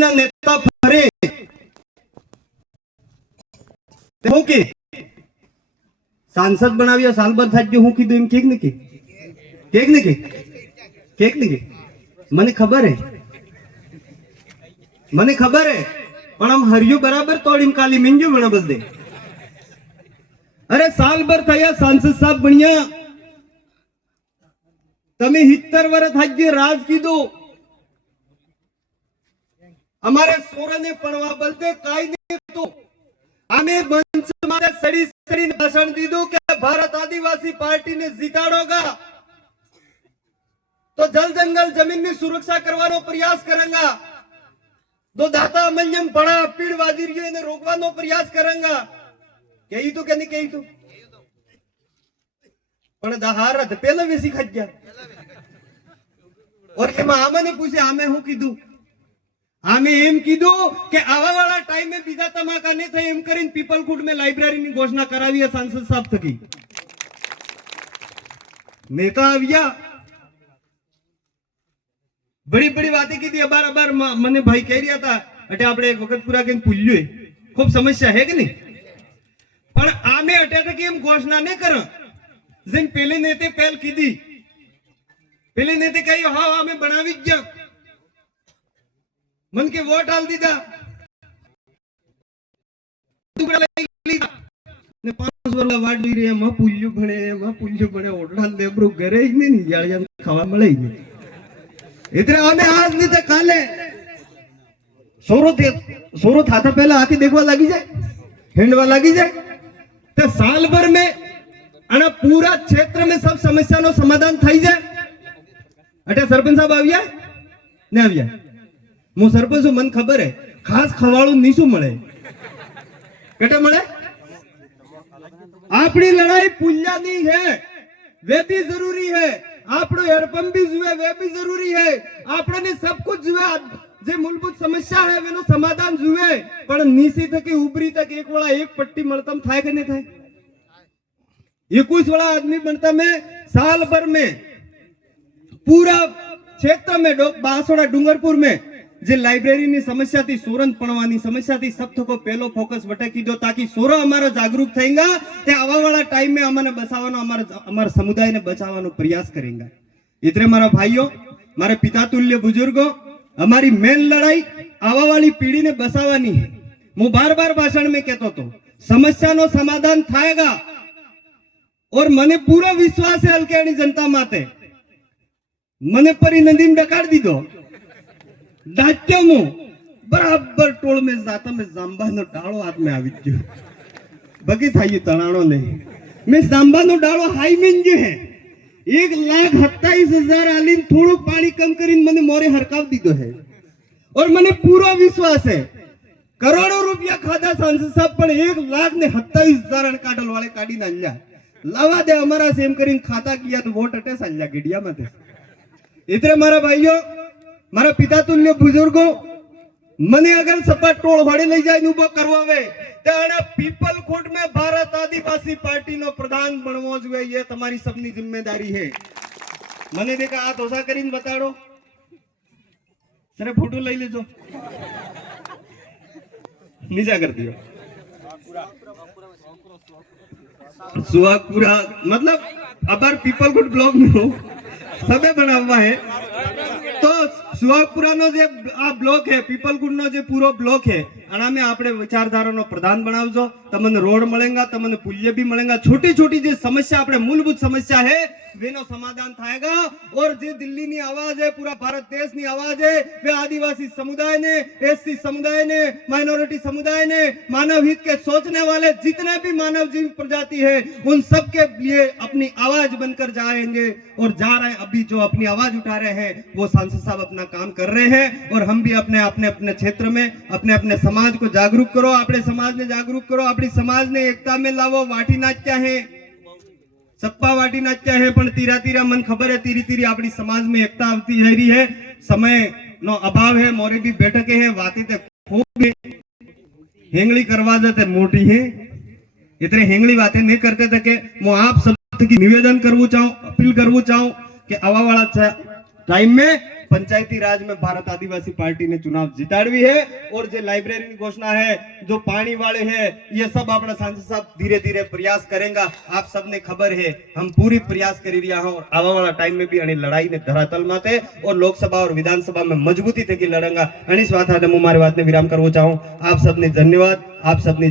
नेता फरे હું કે सांसद बनाव्या साल भर था जो हूं कीधुं एम केक ने के મને ખબર હે પણ આમ હરિયો બરાબર તોડીમ કાલી મિંજો મને બદલે અરે સાલ ભર થયા सांसद साहब બન્યા તમે 70 વર્ષ થાજ્ય રાજ કીધું અમારે સોરને પડવા બલતે કાઈ નહીં તો અમે મંચ મારે સડી સડીને ભાષણ દીધું કે ભારત આદિવાસી पार्टी ने જીતાડોગા तो जल जंगल जमीन की सुरक्षा करवानो प्रयास करेंगा दो दाता मल्यम बड़ा पीड़ वादिरियों ने रोकवानो प्रयास करेंगा कही तो कहने कही तो पण दहारत पहले वेसी खज गया और एमा आमने पूछे आमे हूं कीधुं आमे एम कीधुं के आवा वाला टाइम में बीजा तमाका ने थे एम करीन पीपलखुट में लाइब्रेरी की घोषणा करावी है सांसद साहब थकी नेता आविया बड़ी बड़ी बातें की थी अबार अबार मने भाई कह रहा था अटे आपने एक वक्त पूरा के पुल्यो खूब समस्या है कि नहीं पर आमे अटे तक हम घोषणा नहीं कर जिन पहले नेते पहल की दी पहले नेते कही हाँ आमे बनावी ज मन के वोट डाल दीदा ने 5 वर्ष वाट दी रे म पुल्यो बने ओढाल दे ब्रो घरे ही नहीं जाळिया खावा મળે ही नहीं इतने आने आज नहीं तो काले सोरो था पहला आके देखवा लगी जाए हेंडवा लगी जाए तो साल भर में अना पूरा क्षेत्र में सब समस्या नो समाधान थई जाए अटे सरपंच साहब आविया ने आविया मु सरपंच मन खबर है खास खवाड़ू नीसू મળે कटे મળે अपनी लड़ाई पुल्यानी है वे भी जरूरी है आपनो हेडपंप भी जुए वे भी जरूरी है आपने सब कुछ जुए जे मूलभूत समस्या है वेनो समाधान जुए पण नीसी थकी उबरी तक एक वाला एक पट्टी मलतम थाय के नहीं थाय 21 वाला आदमी बनता में साल भर में पूरा क्षेत्र में बांसवाड़ा डूंगरपुर में जे लाइब्रेरी ની समस्या थी सोरन पणवानी समस्या थी सब थको पहलो फोकस वटे कीधो ताकि सोरो हमारा जागरूक थेगा ते आवा वाला टाइम में हमने बचावानो हमारा समुदाय ने बचावानो प्रयास करेंगे इतने मारा भाइयों मारे पिता तुल्य बुजुर्गों हमारी मेन लड़ाई आवा वाली पीढ़ी ने बचावानी है मु बार-बार भाषण में कहतो तो समस्या नो समाधान थाएगा और मने पूरा विश्वास है हलकेनी जनता माते मने परी नदी में डकाड़ दीधो दाच्यमो बराबर टोल में जाता में जांबा नो डालो हाथ में आवी गयो बगी थाई तणाणो नहीं मैं जांबा नो डालो हाई में जो है 1,27,000 आलीन थोड़ो पानी कम करीन मने मोरे हरकाव दीधो है और मने पूरा विश्वास है करोड़ों रुपया खाधा सांसद साहब पण 1,27,000 काटल वाले काटी नाल्या लावा दे हमारा सेम करीन खाता किया तो वोट अटे साल्या गिडिया मते इतने मारा भाइयों मारा पिता तुल्य बुजुर्गों मने अगर सपा टोल वाड़े लई जाए उभो करवावे त्याने पीपलखुट में भारत आदिवासी पार्टी नो प्रधान बनवो जोए ये तुम्हारी सबनी जिम्मेदारी है मने देखा हाथ ओसा करीने बताड़ो सरे फोटो लई लेजो नीचा कर दियो सुहागपुरा मतलब अबार पीपलखुट ब्लॉक में सबे बनावा है तो सुहागपुरा नो जे आ ब्लॉक है पीपलखुट नो जे पूरो ब्लॉक है आना में आपने विचारधारा नो प्रधान बनावजो तमने रोड मिलेगा तमने पुल्य भी मिलेगा छोटी छोटी जे समस्या आपने मूलभूत समस्या है वेनो समाधान थाएगा और जे दिल्ली नी आवाज है पूरा भारत देश नी आवाज है वे आदिवासी समुदाय ने एससी समुदाय ने माइनॉरिटी समुदाय ने मानव हित के सोचने वाले जितने भी मानव जीव प्रजाति है उन सब के लिए अपनी आवाज बनकर जाएंगे और जा रहे हैं अभी जो अपनी आवाज उठा रहे हैं वो सांसद साहब अपना काम कर रहे हैं और हम भी अपने अपने अपने क्षेत्र में अपने अपने समाज को जागरूक करो अपने समाज ने जागरूक करो अपनी समाज ने एकता में लावो वाटी नाच्या है सप्पा वाटी नाच्या है पण तीरा तीरा मन खबर है तीरी तीरी अपनी समाज में एकता आती जा रही है समय नो अभाव है मोरे भी बैठके है वाती ते खूब हेंगली करवा जाते मोटी है इतने हेंगली बातें नहीं करते थे कि मैं आप सब की निवेदन करवू चाहूं अपील करवू चाहूं कि आवा वाला टाइम में पंचायती राज में भारत आदिवासी पार्टी ने चुनाव जिताड़वी है। और जो लाइब्रेरी की घोषणा है, जो पानी वाले है, ये सब अपना सांसद साहब धीरे धीरे प्रयास करेंगे। आप सबने खबर है, हम पूरी प्रयास करी रहा हूं और आवा वाला टाइम में भी अने लड़ाई ने धरातल माते और लोकसभा और विधानसभा में मजबूती थी लड़ेंगा। अनी स्वात हाथे मैं मारी बात ने विराम करवो चाहूं। आप सबने धन्यवाद। आप सबने